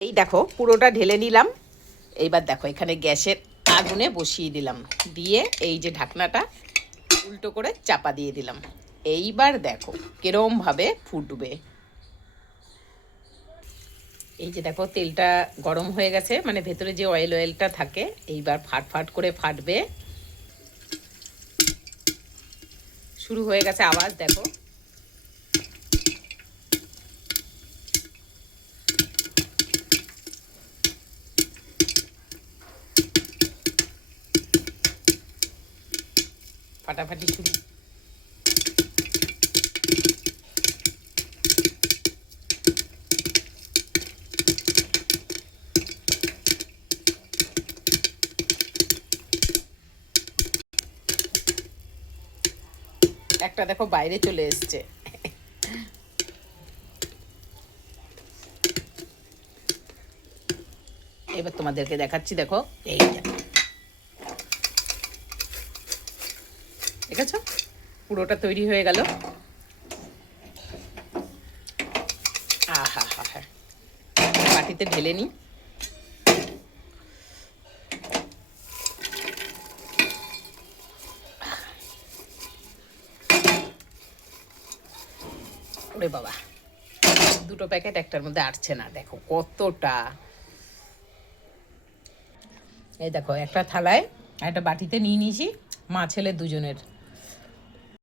এই দেখো পুরোটা ঢেলে নিলাম। এইবার দেখো এখানে গ্যাসের আগুনে বসিয়ে দিলাম, দিয়ে এই যে ঢাকনাটা উল্টো করে চাপা দিয়ে দিলাম। এইবার দেখো কিরমভাবে ফুটবে। এই যে দেখো তেলটা গরম হয়ে গেছে, মানে ভেতরে যে অয়েলটা থাকে এইবার ফাট ফাট করে ফাটবে। শুরু হয়ে গেছে আওয়াজ, দেখো। ফাটাফাটি শুরু। একটা দেখো বাইরে চলে এসছে। এবার তোমাদেরকে দেখাচ্ছি, দেখো এই দেখো, দেখেছ পুরোটা তৈরি হয়ে গেল। আহা হা হা, বাটিতে ঢেলে নিই। ওরে বাবা, দুটো প্যাকেট একটার মধ্যে আটছে না, দেখো কতটা। এই দেখো একটা থালায় একটা বাটিতে নিয়ে নিয়েছি, মা ছেলে দুজনের।